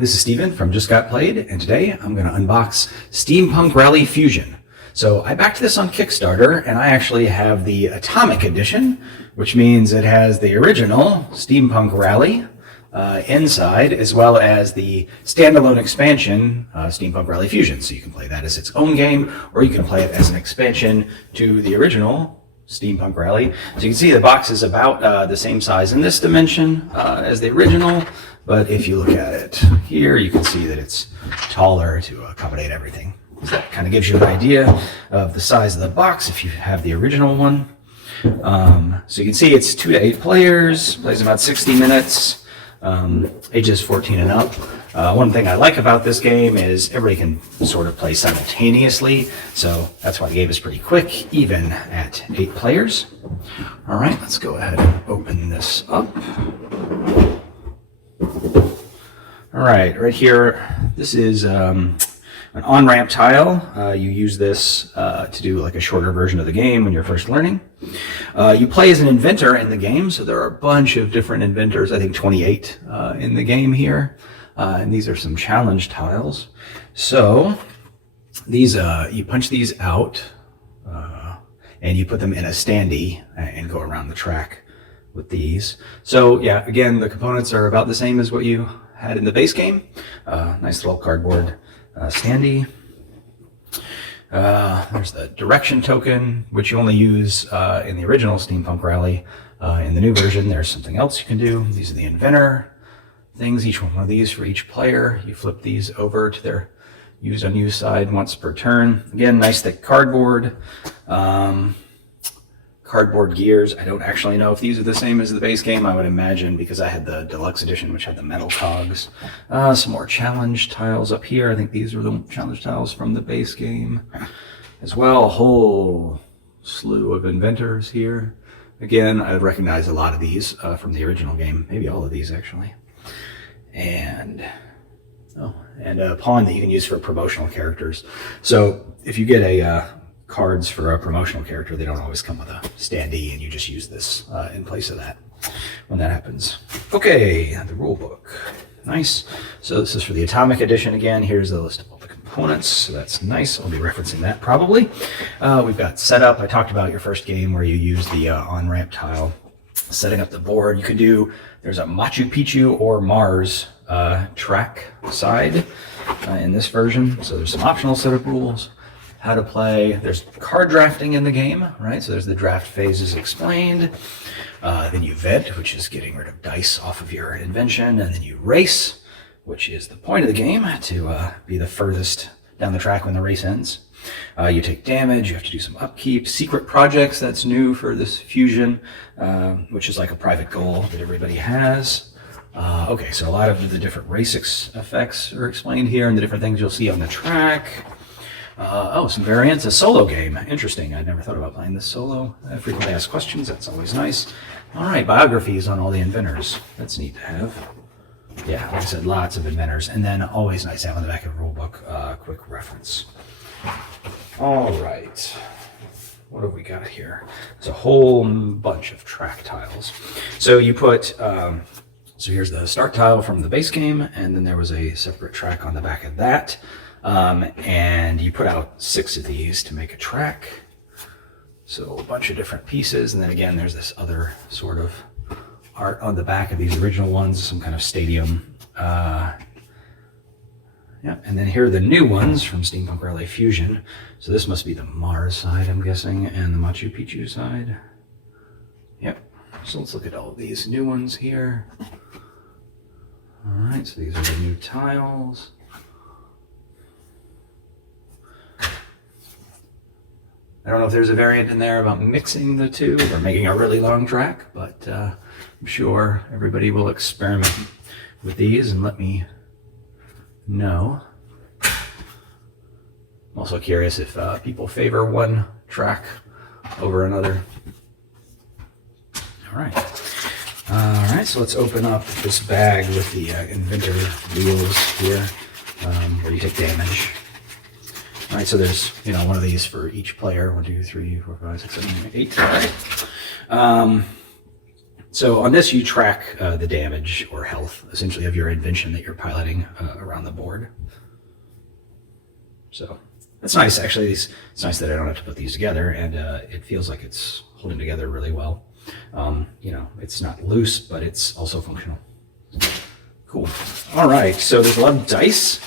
this is Steven from Just Got Played, and today I'm going to unbox Steampunk Rally Fusion. So I backed this on Kickstarter, and I actually have the Atomic Edition, which means it has the original Steampunk Rally inside, as well as the standalone expansion, Steampunk Rally Fusion. So you can play that as its own game, or you can play it as an expansion to the original Steampunk Rally. So you can see the box is about the same size in this dimension as the original, but if you look at it here, you can see that it's taller to accommodate everything. So that kind of gives you an idea of the size of the box if you have the original one. So you can see it's 2 to 8 players, plays about 60 minutes, ages 14 and up. One thing I like about this game is everybody can sort of play simultaneously, so that's why the game is pretty quick, even at 8 players. All right, let's go ahead and open this up. All right here, this is an on-ramp tile. You use this to do like a shorter version of the game when you're first learning. You play as an inventor in the game, so there are a bunch of different inventors, I think 28 in the game here. And these are some challenge tiles. So these, you punch these out and you put them in a standee and go around the track with these. So yeah, again, the components are about the same as what you had in the base game. Nice little cardboard standee. There's the direction token, which you only use in the original Steampunk Rally. In the new version, there's something else you can do. These are the inventor things, each one of these for each player. You flip these over to their used unused side once per turn. Again, nice thick cardboard. Cardboard gears. I don't actually know if these are the same as the base game. I would imagine, because I had the deluxe edition, which had the metal cogs. Some more challenge tiles up here. I think these are the challenge tiles from the base game as well. A whole slew of inventors here. Again, I recognize a lot of these from the original game. Maybe all of these, actually. And a pawn that you can use for promotional characters. So if you get a cards for a promotional character, they don't always come with a standee, and you just use this in place of that when that happens. Okay, the rule book. Nice. So this is for the Atomic Edition again. Here's the list of all the components. So that's nice. I'll be referencing that probably. We've got setup. I talked about your first game where you use the on-ramp tile. Setting up the board. You could do, there's a Machu Picchu or Mars track side in this version. So there's some optional setup rules. How to play. There's card drafting in the game, right? So there's the draft phases explained. Then you vet, which is getting rid of dice off of your invention. And then you race, which is the point of the game, to be the furthest down the track when the race ends. You take damage, you have to do some upkeep. Secret projects, that's new for this fusion, which is like a private goal that everybody has. Okay, so a lot of the different race effects are explained here and the different things you'll see on the track. Some variants, a solo game. Interesting, I'd never thought about playing this solo. Frequently asked questions, that's always nice. All right, biographies on all the inventors. That's neat to have. Yeah, like I said, lots of inventors. And then always nice to have on the back of the rulebook, quick reference. All right, what have we got here? There's a whole bunch of track tiles. So you put, so here's the start tile from the base game, and then there was a separate track on the back of that. And you put out 6 of these to make a track. So a bunch of different pieces, and then again, there's this other sort of art on the back of these original ones, some kind of stadium. Yeah, and then here are the new ones from Steampunk Rally Fusion. So this must be the Mars side, I'm guessing, and the Machu Picchu side. Yep. So let's look at all of these new ones here. All right, so these are the new tiles. I don't know if there's a variant in there about mixing the two or making a really long track, but I'm sure everybody will experiment with these and let me know. I'm also curious if people favor one track over another. All right, so let's open up this bag with the inventor wheels here, where you take damage. All right, so there's, one of these for each player. 1, 2, 3, 4, 5, 6, 7, 8. All right. So on this, you track the damage or health, essentially, of your invention that you're piloting around the board. So that's nice, actually. It's nice that I don't have to put these together, and it feels like it's holding together really well. You know, it's not loose, but it's also functional. Cool. All right, so there's a lot of dice.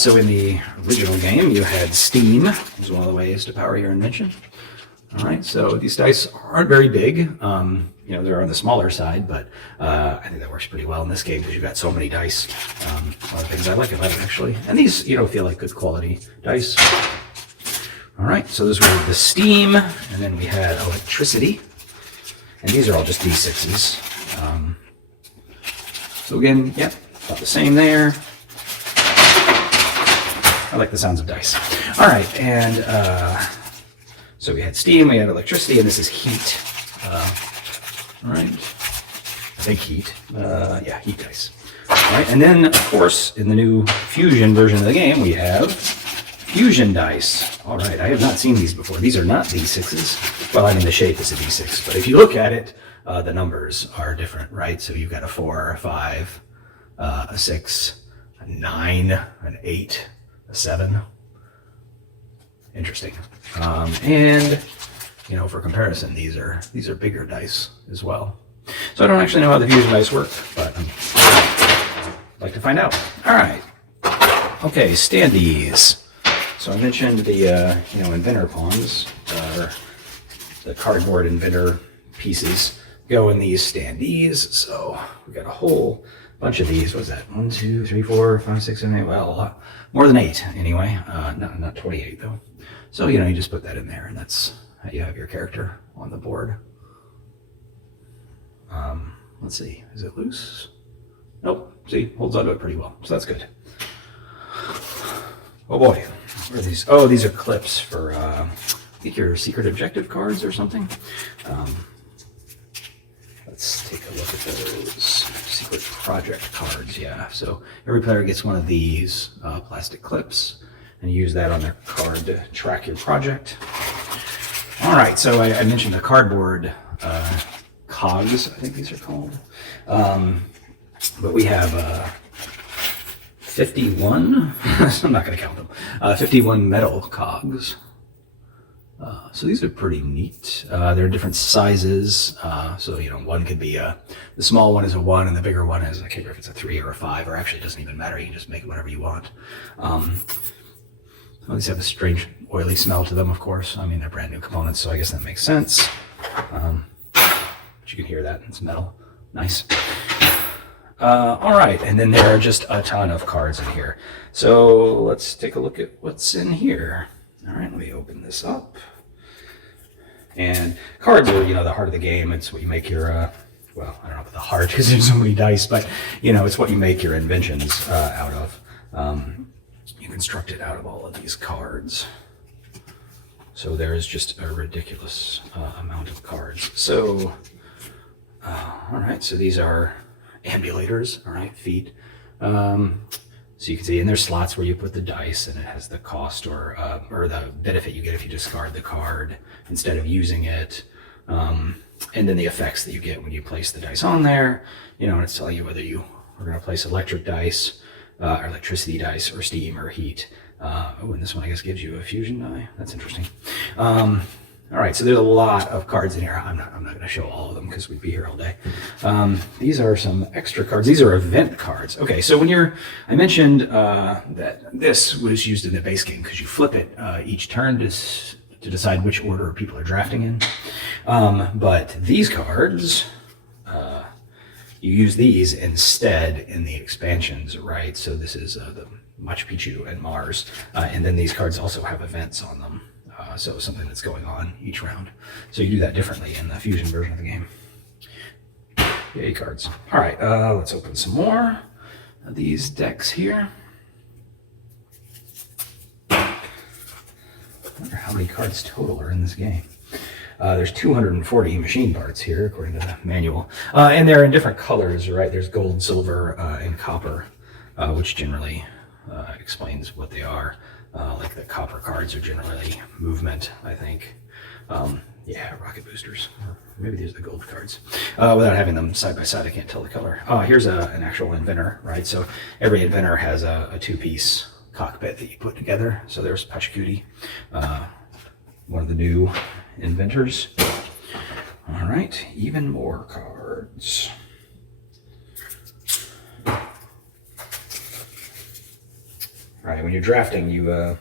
So in the original game, you had steam, was one of the ways to power your invention. All right, so these dice aren't very big. You know, they're on the smaller side, but I think that works pretty well in this game because you've got so many dice. One of the things I like about it, actually. And these, you know, feel like good quality dice. All right, so those were the steam, and then we had electricity. And these are all just D6s. So again, yeah, about the same there. I like the sounds of dice. All right, and so we had steam, we had electricity, and this is heat. All right, I think heat. Yeah, heat dice. All right, and then, of course, in the new fusion version of the game, we have fusion dice. All right, I have not seen these before. These are not D6s. Well, I mean, the shape is a D6, but if you look at it, the numbers are different, right? So you've got a 4, a 5, a 6, a 9, an 8, a 7. Interesting. And you know, for comparison, these are bigger dice as well. So I don't actually know how the fusion dice work, but I'd like to find out. All right. Okay, standees. So I mentioned the you know, Inventor pawns, or the cardboard Inventor pieces go in these standees. So we got a whole bunch of these. What's that? 1, 2, 3, 4, 5, 6, 7, 8. Well, a lot more than 8 anyway. Not 28 though. So you know, you just put that in there, and that's how you have your character on the board. Let's see, is it loose? Nope. See, holds onto it pretty well, so that's good. Oh boy, where are these? Oh, these are clips for I think your secret objective cards or something. Let's take a look at those secret project cards. Yeah, so every player gets one of these plastic clips, and you use that on their card to track your project. All right, so I mentioned the cardboard cogs, I think these are called. But we have 51, I'm not going to count them, 51 metal cogs. So these are pretty neat. They're different sizes. So, you know, one could be the small one is a 1 and the bigger one is, I can't remember if it's a 3 or a 5, or actually it doesn't even matter. You can just make it whatever you want. These have a strange oily smell to them, of course. I mean, they're brand new components, so I guess that makes sense. But you can hear that, it's metal. Nice. All right, and then there are just a ton of cards in here. So let's take a look at what's in here. All right, let me open this up. And cards are, you know, the heart of the game. It's what you make your, well, I don't know about the heart because there's so many dice, but, you know, it's what you make your inventions out of. You construct it out of all of these cards. So there's just a ridiculous amount of cards. So, all right, so these are ambulators, all right, feet. So you can see, and there's slots where you put the dice, and it has the cost or the benefit you get if you discard the card instead of using it. And then the effects that you get when you place the dice on there. You know, and it's telling you whether you are going to place electric dice, or electricity dice, or steam, or heat. Oh, and this one, I guess, gives you a fusion die. That's interesting. All right, so there's a lot of cards in here. I'm not going to show all of them because we'd be here all day. These are some extra cards. These are event cards. Okay, so when I mentioned that this was used in the base game because you flip it each turn to decide which order people are drafting in. But these cards, you use these instead in the expansions, right? So this is the Machu Picchu and Mars. And then these cards also have events on them. So something that's going on each round. So you do that differently in the fusion version of the game. Yay, cards. All right, let's open some more of these decks here. I wonder how many cards total are in this game. There's 240 machine parts here, according to the manual. And they're in different colors, right? There's gold, silver, and copper, which generally explains what they are. Like the copper cards are generally movement, I think. Yeah, rocket boosters. Or maybe these are the gold cards. Without having them side by side, I can't tell the color. Here's an actual Inventor, right? So every Inventor has a two-piece cockpit that you put together. So there's Pachacuti, one of the new Inventors. All right, even more cards. All right, when you're drafting, you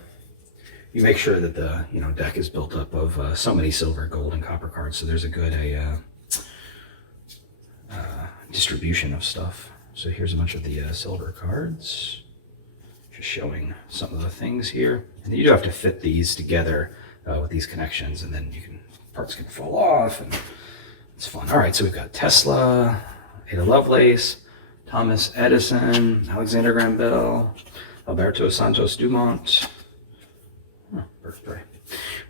make sure that the deck is built up of so many silver, gold, and copper cards. So there's a good distribution of stuff. So here's a bunch of the silver cards, just showing some of the things here. And you do have to fit these together with these connections, and then parts can fall off, and it's fun. All right, so we've got Tesla, Ada Lovelace, Thomas Edison, Alexander Graham Bell, Alberto Santos Dumont. Birthday.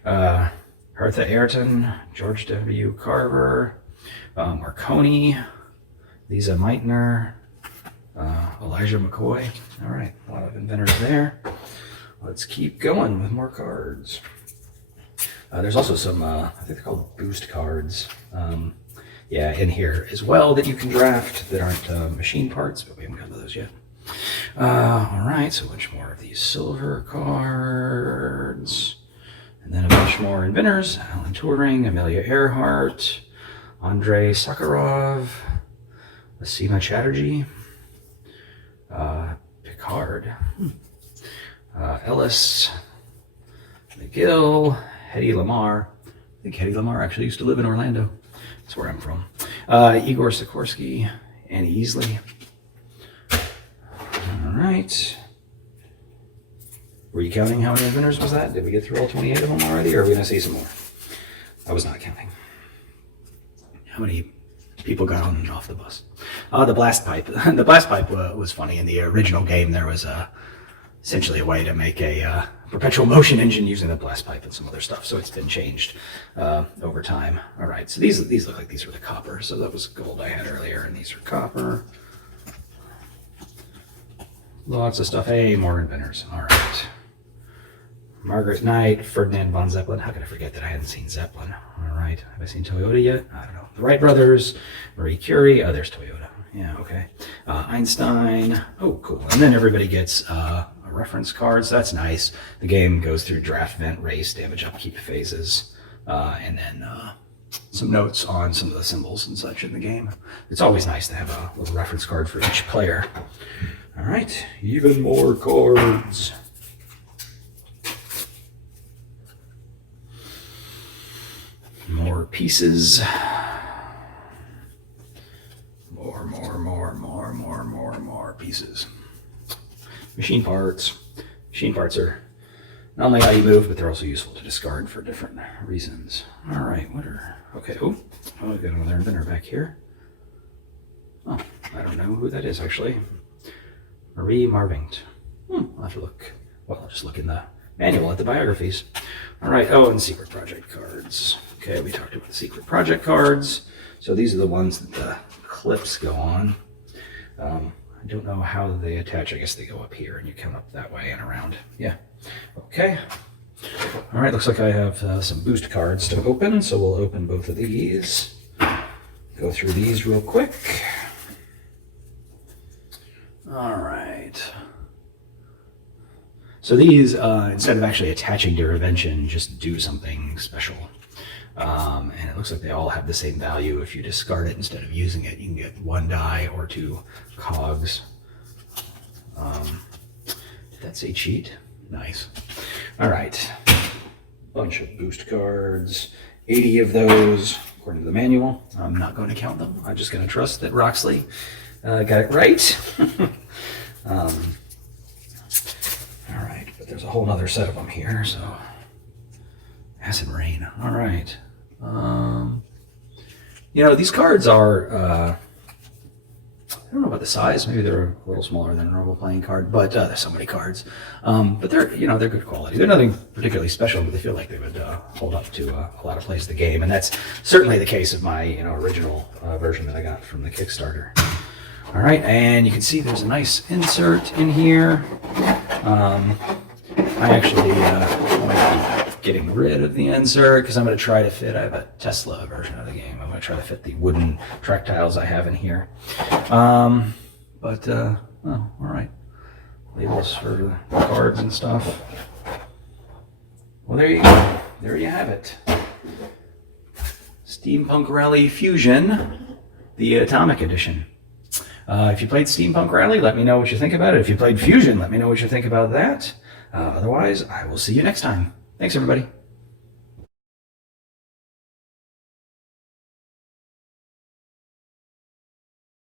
Hertha Ayrton, George W. Carver, Marconi, Lisa Meitner, Elijah McCoy. All right, a lot of inventors there. Let's keep going with more cards. There's also some, I think they're called boost cards. In here as well that you can draft that aren't machine parts, but we haven't gotten to those yet. All right, so a bunch more of these silver cards. And then a bunch more inventors. Alan Turing, Amelia Earhart, Andrei Sakharov, Asima Chatterjee, Picard, Ellis, McGill, Hedy Lamarr. I think Hedy Lamarr actually used to live in Orlando. That's where I'm from. Igor Sikorsky, Annie Easley. All right. Were you counting how many inventors was that? Did we get through all 28 of them already, or are we going to see some more? I was not counting. How many people got on and off the bus? The blast pipe. The blast pipe was funny. In the original game, there was essentially a way to make a perpetual motion engine using the blast pipe and some other stuff. So it's been changed over time. All right. So these look like these were the copper. So that was gold I had earlier, and these are copper. Lots of stuff. Hey, more inventors. All right. Margaret Knight, Ferdinand von Zeppelin. How could I forget that I hadn't seen Zeppelin? All right. Have I seen Toyota yet? I don't know. The Wright brothers, Marie Curie. Oh, there's Toyota. Yeah, okay. Einstein. Oh, cool. And then everybody gets a reference card. So that's nice. The game goes through draft, vent, race, damage, upkeep phases, and then some notes on some of the symbols and such in the game. It's always nice to have a little reference card for each player. All right, even more cards. More pieces. More pieces. Machine parts. Machine parts are not only how you move, but they're also useful to discard for different reasons. All right, okay, we've got another inventor back here. Oh, I don't know who that is actually. Marie Marvingt. I'll have to look. Well, I'll just look in the manual at the biographies. All right. Oh, and secret project cards. Okay, we talked about the secret project cards. So these are the ones that the clips go on. I don't know how they attach. I guess they go up here and you come up that way and around. Yeah. Okay. All right. Looks like I have some boost cards to open. So we'll open both of these. Go through these real quick. All right. So these, instead of actually attaching to your invention, just do something special. And it looks like they all have the same value. If you discard it instead of using it, you can get 1 die or 2 cogs. Did that say cheat? Nice. All right. Bunch of boost cards. 80 of those, according to the manual. I'm not going to count them. I'm just going to trust that Roxley got it right. All right, but there's a whole other set of them here, so acid rain. All right. These cards are, I don't know about the size. Maybe they're a little smaller than a normal playing card, but there's so many cards. But they're good quality. They're nothing particularly special, but they feel like they would hold up to a lot of plays of the game, and that's certainly the case of my original version that I got from the Kickstarter. All right, and you can see there's a nice insert in here. I actually getting rid of the insert because I'm going to try to fit, I have a Tesla version of the game. I'm going to try to fit the wooden track tiles I have in here. Oh, all right. Labels for the cards and stuff. Well, there you go. There you have it. Steampunk Rally Fusion, the Atomic Edition. If you played Steampunk Rally, let me know what you think about it. If you played Fusion, let me know what you think about that. Otherwise, I will see you next time. Thanks, everybody.